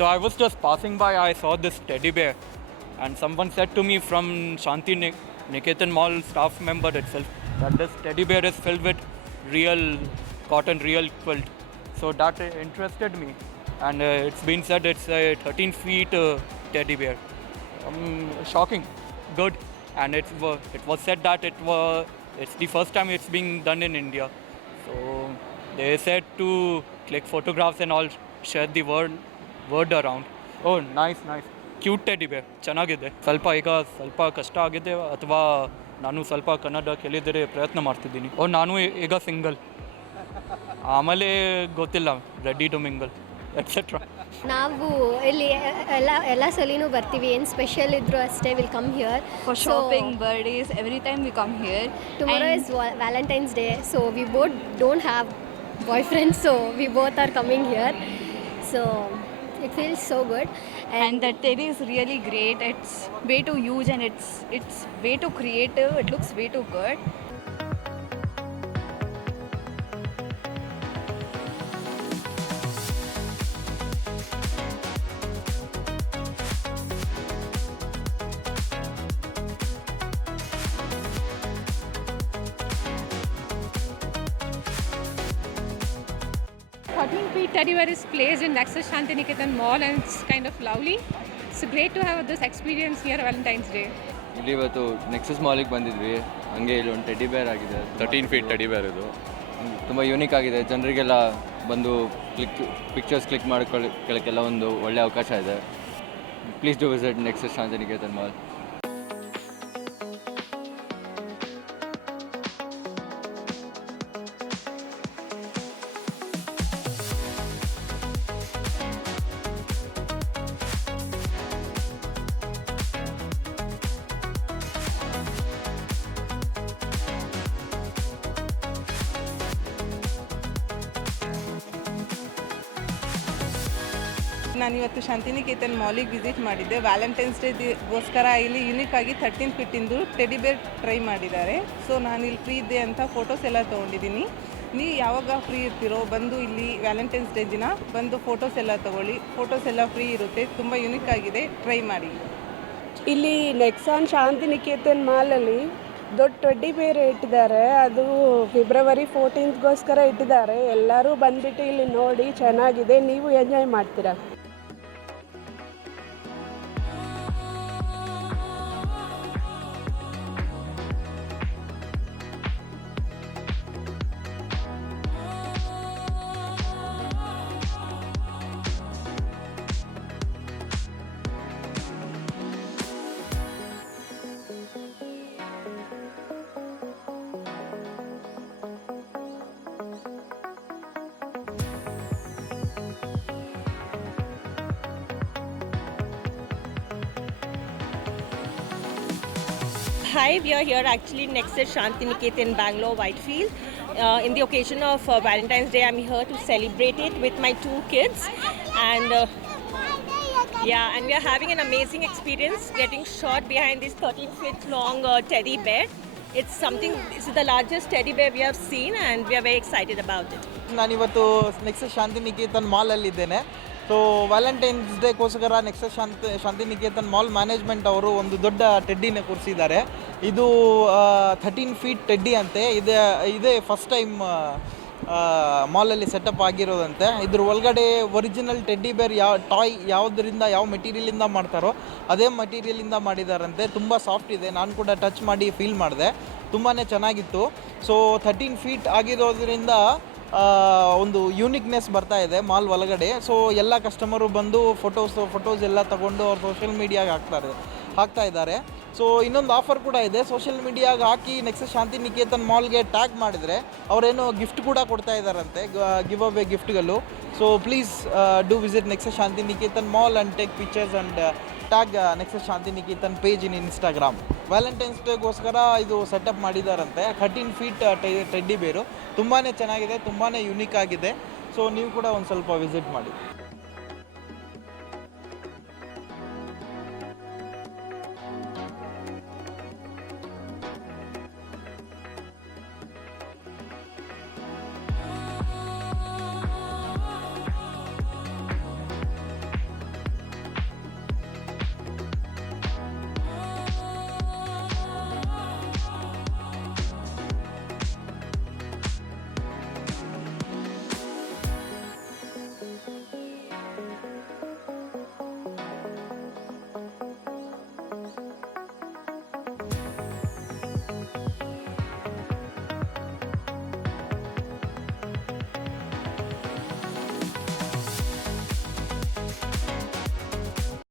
So I was just passing by, I saw this teddy bear, and someone said to me from Shanti Niketan Mall staff member itself that this teddy bear is filled with real cotton, real quilt. So that interested me, and it's been said it's a 13 feet teddy bear. Shocking, good, and it was said that it's the first time it's being done in India. So they said to click photographs and all, share the word around. Oh, nice. Cute teddy ಬೇರ್ ಚೆನ್ನಾಗಿದೆ. ಸ್ವಲ್ಪ ಕಷ್ಟ ಆಗಿದೆ, ಅಥವಾ ನಾನು ಸ್ವಲ್ಪ ಕನ್ನಡ ಕಲಿದರೆ ಪ್ರಯತ್ನ ಮಾಡ್ತಿದ್ದೀನಿ. ನಾನು ಈಗ ಸಿಂಗಲ್, ಆಮೇಲೆ ಗೊತ್ತಿಲ್ಲ, ರೆಡಿ ಟು ಮಿಂಗಲ್ ಎಟ್ಸೆಟ್ರಾ. ನಾವು ಇಲ್ಲಿ ಎಲ್ಲ ಸಲಿನೂ ಬರ್ತೀವಿ, ಏನು ಸ್ಪೆಷಲ್ ಇದ್ರು ಅಷ್ಟೇ will come here for shopping, birthdays, every time we come here. Tomorrow is Valentine's Day, so we both don't have boyfriends, so we both are coming here, so it feels so good. And that teddy is really great. It's way too huge and it's way too creative. It looks way too good. Teddy bear is placed in Nexus Shanti Niketan Mall, and it's kind of lovely. It's great to have this experience here Valentine's Day. ಇಲ್ಲಿ ಇವತ್ತು nexus ಮಾಲಿಗೆ ಬಂದಿದ್ವಿ. ಹಂಗೆ ಇಲ್ಲಿ ಒಂದು teddy ಬೇರ್ ಆಗಿದೆ, 13 feet teddy ಬೇರ್. ಇದು ತುಂಬ ಯೂನಿಕ್ ಆಗಿದೆ. ಜನರಿಗೆಲ್ಲ ಬಂದು ಪಿಕ್ಚರ್ಸ್ ಕ್ಲಿಕ್ ಮಾಡ್ಕೊಳ್ಳೋಕ್ಕೆಲ್ಲ ಒಂದು ಒಳ್ಳೆ ಅವಕಾಶ ಇದೆ. Please do visit Nexus Shanti Niketan mall. ನಾನಿವತ್ತು ಶಾಂತಿನಿಕೇತನ್ ಮಾಲಿಗೆ ವಿಸಿಟ್ ಮಾಡಿದ್ದೆ. ವ್ಯಾಲೆಂಟೈನ್ಸ್ ಡೇಗೋಸ್ಕರ ಇಲ್ಲಿ ಯೂನಿಕ್ ಆಗಿ 13 ಫೀಟಿಂದು ಟೆಡಿ ಬೇರ್ ಟ್ರೈ ಮಾಡಿದ್ದಾರೆ. ಸೊ ನಾನಿಲ್ಲಿ ಫ್ರೀ ಇದ್ದೆ ಅಂತ ಫೋಟೋಸ್ ಎಲ್ಲ ತೊಗೊಂಡಿದ್ದೀನಿ. ನೀವು ಯಾವಾಗ ಫ್ರೀ ಇರ್ತೀರೋ ಬಂದು ಇಲ್ಲಿ ವ್ಯಾಲೆಂಟೈನ್ಸ್ ಡೇ ದಿನ ಬಂದು ಫೋಟೋಸ್ ಎಲ್ಲ ತೊಗೊಳ್ಳಿ. ಫೋಟೋಸ್ ಎಲ್ಲ ಫ್ರೀ ಇರುತ್ತೆ, ತುಂಬ ಯೂನಿಕ್ ಆಗಿದೆ, ಟ್ರೈ ಮಾಡಿ. ಇಲ್ಲಿ ನೆಕ್ಸಾನ್ ಶಾಂತಿನಿಕೇತನ್ ಮಾಲಲ್ಲಿ ದೊಡ್ಡ ಟೆಡ್ಡಿ ಬೇರೆ ಇಟ್ಟಿದ್ದಾರೆ. ಅದು ಫೆಬ್ರವರಿ 14ಗೋಸ್ಕರ ಇಟ್ಟಿದ್ದಾರೆ. ಎಲ್ಲರೂ ಬಂದುಬಿಟ್ಟು ಇಲ್ಲಿ ನೋಡಿ, ಚೆನ್ನಾಗಿದೆ, ನೀವು ಎಂಜಾಯ್ ಮಾಡ್ತೀರಾ. Hi, we are here actually next to Shanti Niketan, Bangalore, Whitefield. In the occasion of Valentine's Day, I'm here to celebrate it with my 2 kids. And and we are having an amazing experience getting shot behind this 13 feet long teddy bear. This is the largest teddy bear we have seen, and we are very excited about it. ನಾನಿವತ್ತು nexus Shanti Niketan ಮಾಲಲ್ಲಿದ್ದೇನೆ. So Valentine's ಡೇಗೋಸ್ಕರ nexus Shanti Niketan mall management ಅವರು ಒಂದು ದೊಡ್ಡ ಟೆಡ್ಡಿನ ಕೂರಿಸಿದ್ದಾರೆ. ಇದು 13 feet teddy ಅಂತೆ. ಇದೇ first time ಮಾಲಲ್ಲಿ setup ಆಗಿರೋದಂತೆ. ಇದ್ರ ಒಳಗಡೆ original teddy ಬೇರ್ ಯಾವ ಮೆಟೀರಿಯಲಿಂದ ಮಾಡ್ತಾರೋ ಅದೇ ಮೆಟೀರಿಯಲಿಂದ ಮಾಡಿದಾರಂತೆ. ತುಂಬ ಸಾಫ್ಟ್ ಇದೆ, ನಾನು ಕೂಡ ಟಚ್ ಮಾಡಿ ಫೀಲ್ ಮಾಡಿದೆ, ತುಂಬಾ ಚೆನ್ನಾಗಿತ್ತು. ಸೊ 13 ಫೀಟ್ ಆಗಿರೋದ್ರಿಂದ ಒಂದು ಯೂನಿಕ್ನೆಸ್ ಬರ್ತಾ ಇದೆ ಮಾಲ್ ಒಳಗಡೆ. ಸೊ ಎಲ್ಲ ಕಸ್ಟಮರು ಬಂದು ಫೋಟೋಸ್ ಎಲ್ಲ ತಗೊಂಡು ಅವ್ರು ಸೋಷಿಯಲ್ ಮೀಡಿಯಾಗೆ ಹಾಕ್ತಾ ಇದ್ದಾರೆ. ಸೊ ಇನ್ನೊಂದು ಆಫರ್ ಕೂಡ ಇದೆ, ಸೋಷಿಯಲ್ ಮೀಡಿಯಾಗೆ ಹಾಕಿ ನೆಕ್ಸಸ್ ಶಾಂತಿ ನಿಕೇತನ್ ಮಾಲ್ಗೆ ಟ್ಯಾಗ್ ಮಾಡಿದರೆ ಅವರೇನೋ ಗಿಫ್ಟ್ ಕೂಡ ಕೊಡ್ತಾ ಇದ್ದಾರಂತೆ, ಗಿವ್ ಅವೇ ಗಿಫ್ಟ್ಗಳು. So please do visit Nexus Shanti Niketan mall and take pictures and tag Nexus Shanti Niketan page in Instagram. Valentine's ಡೇಗೋಸ್ಕರ ಇದು ಸೆಟಪ್ ಮಾಡಿದಾರಂತೆ. 13 ಫೀಟ್ ಟೆಡ್ಡಿ ಬೇರು ತುಂಬಾ ಚೆನ್ನಾಗಿದೆ, ತುಂಬಾ ಯೂನಿಕ್ ಆಗಿದೆ. ಸೊ ನೀವು ಕೂಡ ಒಂದು ಸ್ವಲ್ಪ ವಿಸಿಟ್ ಮಾಡಿ.